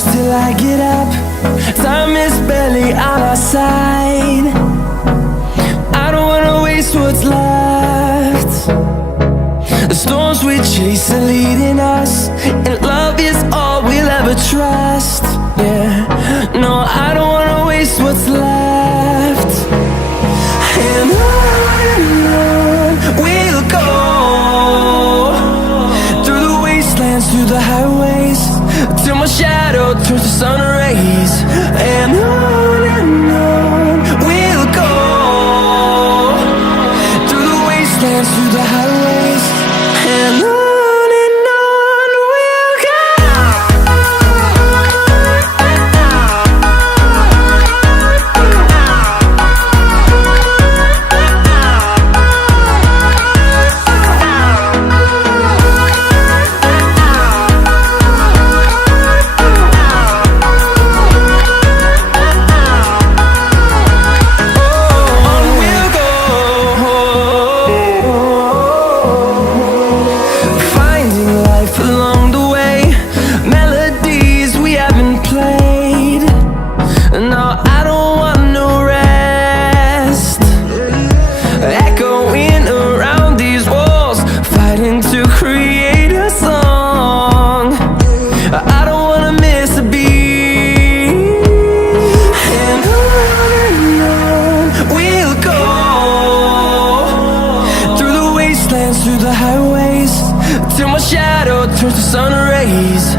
close till I get up. Time is barely on our side. I don't wanna waste what's left. The storms we chase are leading us, and love is all we'll ever trust. Yeah, no, I don't wanna waste what's left. And on we'll go, through the wastelands, through the highways, till my shadow turns to sun rays. And on we'll go, through the wastelands, through the highways, and on. To create a song, I don't wanna miss a beat. And on we'll go, through the wastelands, through the highways, till my shadow turns to sun rays.